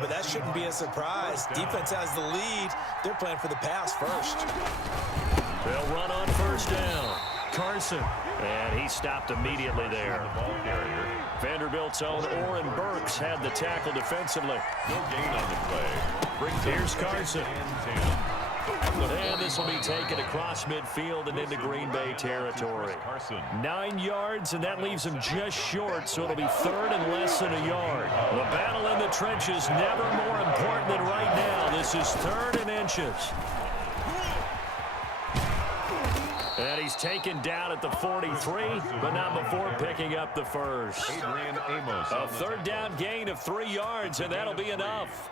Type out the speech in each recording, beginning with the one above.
but that shouldn't be a surprise. Defense has the lead. They're playing for the pass first. They'll run on first down. Carson. And he stopped immediately there. Vanderbilt's own Oren Burks had the tackle defensively. No gain on the play. Here's Carson. And this will be taken across midfield and into Green Bay territory. 9 yards, and that leaves him just short, so it'll be third and less than a yard. The battle in the trenches never more important than right now. This is third and inches. And he's taken down at the 43, but not before picking up the first. A third down gain of 3 yards, and that'll be enough.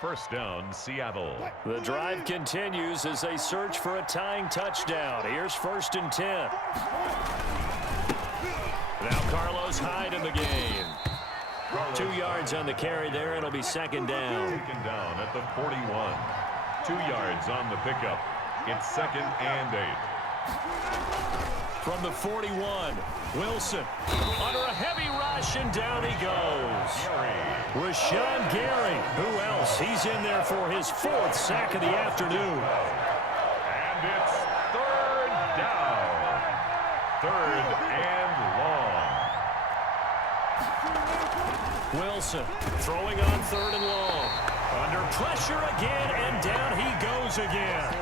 First down, Seattle. The drive continues as they search for a tying touchdown. Here's first and 10. Now Carlos Hyde in the game. 2 yards on the carry there, and it'll be second down. Taken down at the 41. 2 yards on the pickup. It's second and 8. From the 41, Wilson under a heavy rush, and down he goes. Rashawn Gary, who else? He's in there for his 4th sack of the afternoon. And it's third down. Third and long. Wilson throwing on third and long. Under pressure again, and down he goes again.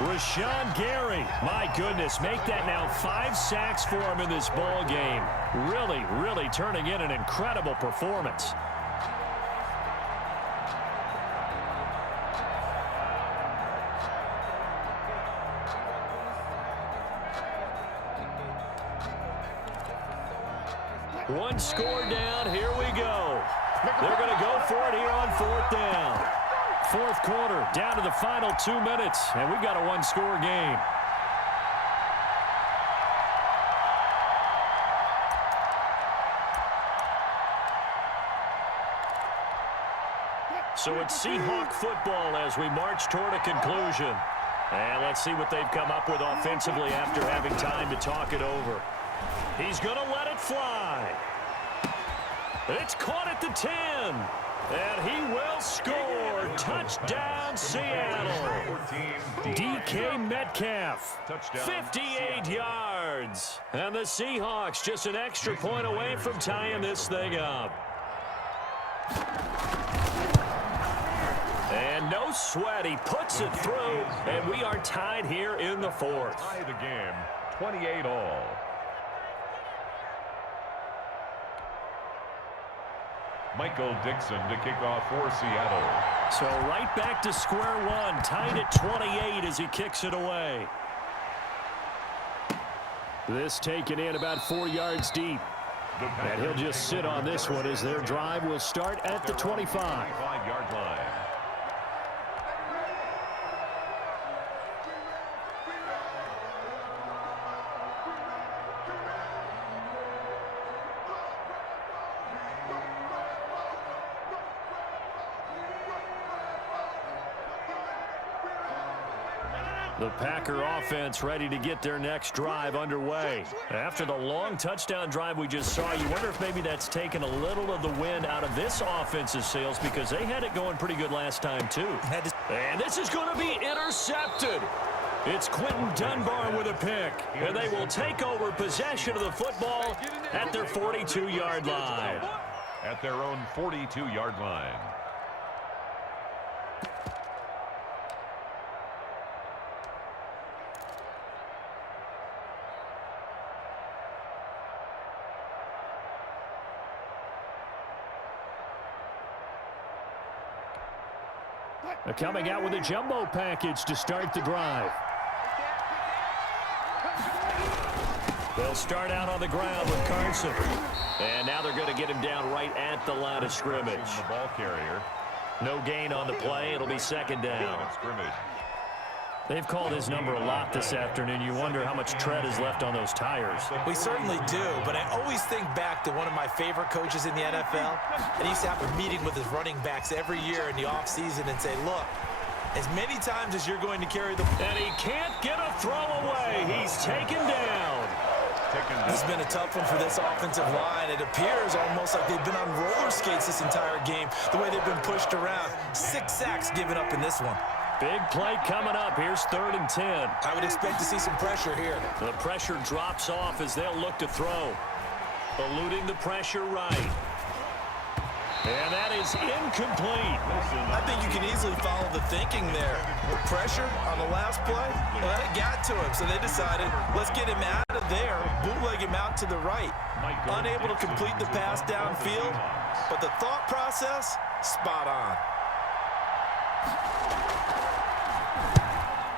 Rashawn Gary, my goodness, make that now 5 sacks for him in this ball game. Really, really turning in an incredible performance. One score down, here we go. They're going to go for it here on 4th down. 4th quarter, down to the final 2 minutes, and we've got a one-score game. So it's Seahawk football as we march toward a conclusion. And let's see what they've come up with offensively after having time to talk it over. He's going to let it fly. It's caught at the 10. And he will score. Touchdown, Seattle. DK Metcalf, 58 yards. And the Seahawks just an extra point away from tying this thing up. And no sweat. He puts it through. And we are tied here in the 4th. Tie the game, 28 all. Michael Dixon to kick off for Seattle. So right back to square one, tied at 28 as he kicks it away. This taken in about 4 yards deep. And he'll just sit on this one as their drive will start at the 25-yard line. The Packer offense ready to get their next drive underway. After the long touchdown drive we just saw, you wonder if maybe that's taken a little of the wind out of this offense's sails because they had it going pretty good last time too. And this is going to be intercepted. It's Quentin Dunbar with a pick. And they will take over possession of the football at their 42-yard line. At their own 42-yard line. Coming out with a jumbo package to start the drive. They'll start out on the ground with Carson. And now they're going to get him down right at the line of scrimmage. The ball carrier. No gain on the play. It'll be second down. They've called his number a lot this afternoon. You wonder how much tread is left on those tires. We certainly do, but I always think back to one of my favorite coaches in the NFL. And he used to have a meeting with his running backs every year in the offseason and say, look, as many times as you're going to carry the... And he can't get a throw away. He's taken down. This has been a tough one for this offensive line. It appears almost like they've been on roller skates this entire game, the way they've been pushed around. 6 sacks given up in this one. Big play coming up. Here's 3rd and 10. I would expect to see some pressure here. The pressure drops off as they'll look to throw. Eluding the pressure right. And that is incomplete. I think you can easily follow the thinking there. The pressure on the last play, well, that got to him, so they decided, let's get him out of there, bootleg him out to the right. Unable to complete the pass downfield, but the thought process, spot on.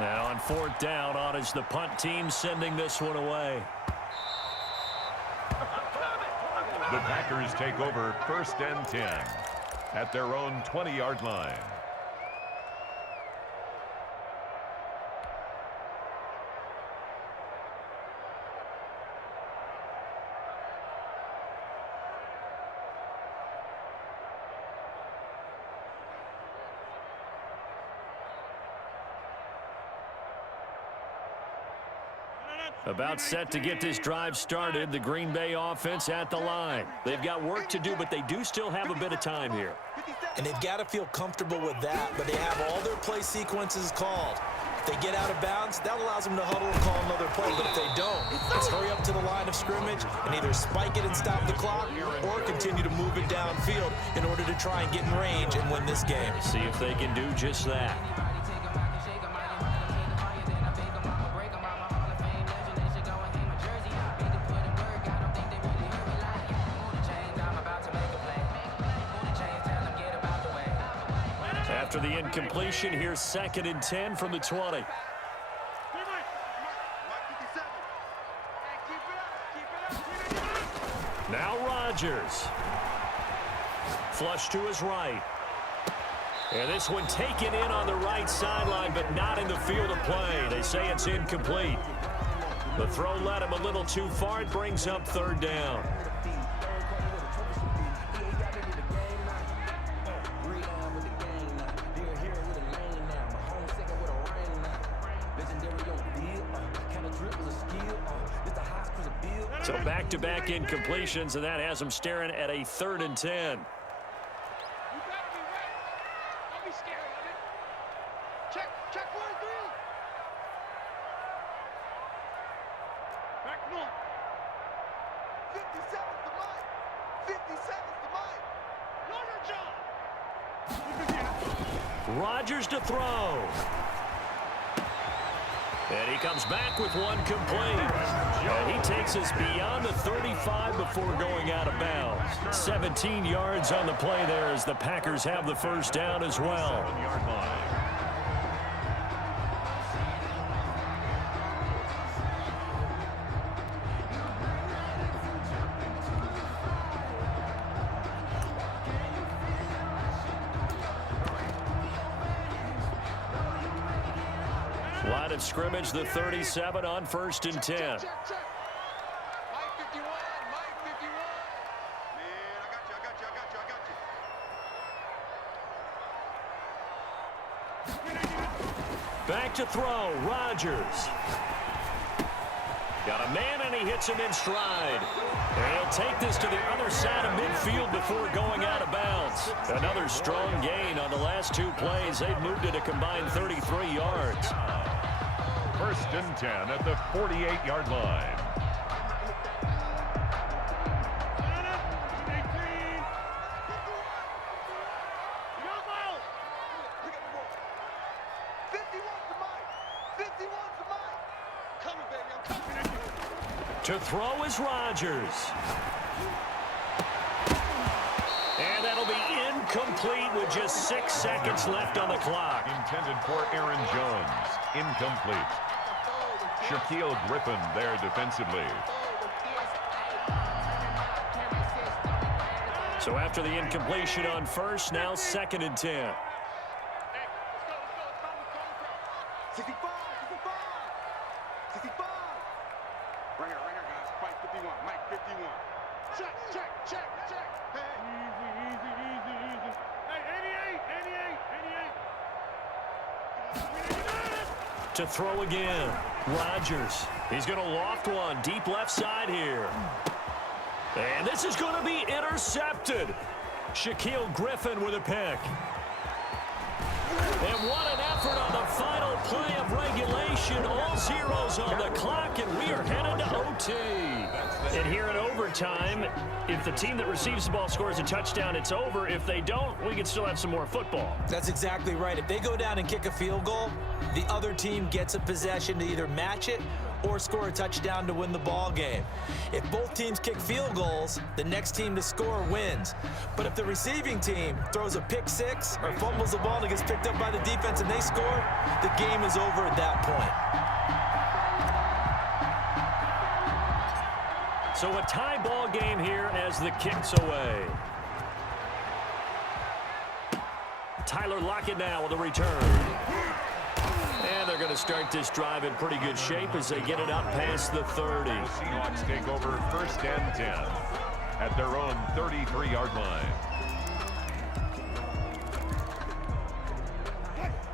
Now on 4th down, on is the punt team sending this one away. The Packers take over 1st and 10 at their own 20-yard line. About set to get this drive started, the Green Bay offense at the line. They've got work to do, but they do still have a bit of time here. And they've got to feel comfortable with that, but they have all their play sequences called. If they get out of bounds, that allows them to huddle and call another play, but if they don't, it's hurry up to the line of scrimmage and either spike it and stop the clock or continue to move it downfield in order to try and get in range and win this game. See if they can do just that. After the incompletion, here's 2nd and 10 from the 20. Now Rodgers. Flush to his right. And this one taken in on the right sideline, but not in the field of play. They say it's incomplete. The throw led him a little too far. It brings up 3rd down. So back-to-back incompletions, and that has them staring at a 3rd and 10. Rodgers to throw. And he comes back with one complete. And he takes us beyond the 35 before going out of bounds. 17 yards on the play there as the Packers have the 1st down as well. Line of scrimmage, the 37 on 1st and 10. Mike 51, Mike 51. Man, I got you. Back to throw, Rodgers. Got a man and he hits him in stride. And he'll take this to the other side of midfield before going out of bounds. Another strong gain on the last 2 plays. They've moved it a combined 33 yards. 1st and 10 at the 48-yard line. To throw is Rodgers. And that'll be incomplete with just 6 seconds left on the clock. Intended for Aaron Jones. Incomplete. Shaquille Griffin there defensively. So after the incompletion on 1st, now 2nd and 10. 65. Right here, guys. Mike 51, Mike 51. Check. Hey. Easy. Hey, 88. To throw again. Rodgers. He's going to loft one deep left side here. And this is going to be intercepted. Shaquille Griffin with a pick. And what an effort on the final play of regulation. All zeros on the clock, and we are headed to OT. And here in overtime, if the team that receives the ball scores a touchdown, it's over. If they don't, we can still have some more football. That's exactly right. If they go down and kick a field goal, the other team gets a possession to either match it or score a touchdown to win the ball game. If both teams kick field goals, the next team to score wins. But if the receiving team throws a pick six or fumbles the ball and it gets picked up by the defense and they score, the game is over at that point. So a tie ball game here as the kick's away. Tyler Lockett now with a return. And they're going to start this drive in pretty good shape as they get it up past the 30. The Seahawks take over 1st and 10 at their own 33-yard line.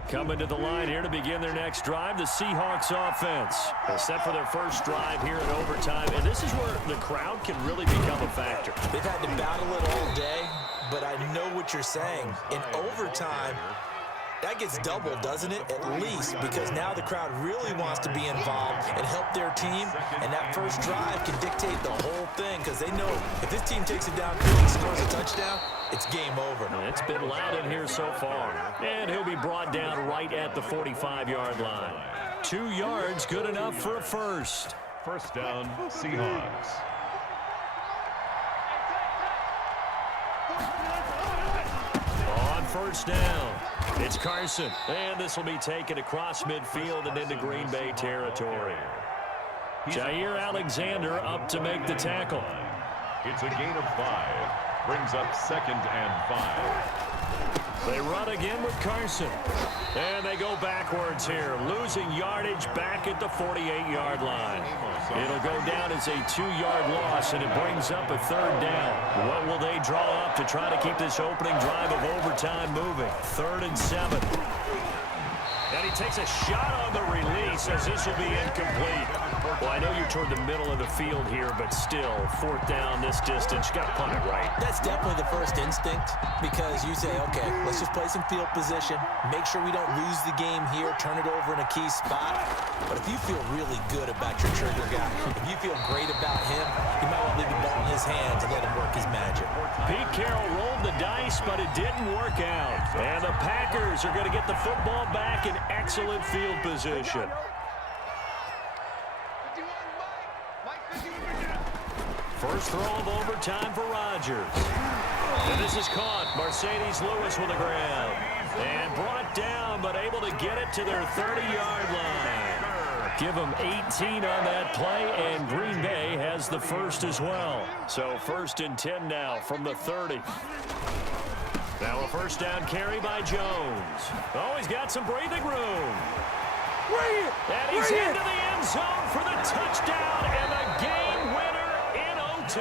Coming to the line here to begin their next drive, the Seahawks offense. They're set for their first drive here in overtime, and this is where the crowd can really become a factor. They've had to battle it all day, but I know what you're saying. In overtime, that gets doubled, doesn't it? At least, because now the crowd really wants to be involved and help their team, and that first drive can dictate the whole thing because they know if this team takes it downfield and scores a touchdown, it's game over. It's been loud in here so far. And he'll be brought down right at the 45-yard line. 2 yards, good enough for a first. 1st down, Seahawks. On 1st down, it's Carson. And this will be taken across midfield and into Green Bay territory. Jair Alexander up to make the tackle. It's a gain of 5. Brings up 2nd and 5. They run again with Carson. And they go backwards here, losing yardage back at the 48-yard line. It'll go down as a 2-yard loss, and it brings up a 3rd down. What will they draw up to try to keep this opening drive of overtime moving? 3rd and 7. And he takes a shot on the release as this will be incomplete. Well, I know you're toward the middle of the field here, but still, 4th down this distance, you got to punt it right. That's definitely the first instinct because you say, okay, let's just play some field position, make sure we don't lose the game here, turn it over in a key spot. But if you feel really good about your trigger guy, if you feel great about him, you might want to leave the ball in his hands and let him work his magic. Pete Carroll rolled the dice, but it didn't work out. And the Packers are going to get the football back in excellent field position. First throw of overtime for Rodgers. And this is caught. Mercedes Lewis with a grab. And brought down, but able to get it to their 30-yard line. Give them 18 on that play, and Green Bay has the first as well. So 1st and 10 now from the 30. Now a 1st down carry by Jones. Oh, he's got some breathing room. And he's into the end zone for the touchdown and the game winner in OT.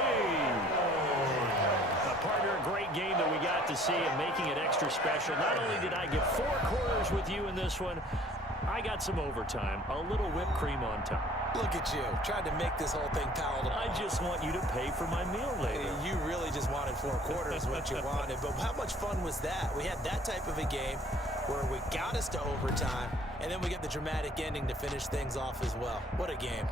Partner, a great game that we got to see and making it extra special. Not only did I get 4 quarters with you in this one, I got some overtime, a little whipped cream on top. Look at you, trying to make this whole thing palatable. I just want you to pay for my meal later. You really just wanted 4 quarters, what you wanted. But how much fun was that? We had that type of a game where we got us to overtime, and then we get the dramatic ending to finish things off as well. What a game.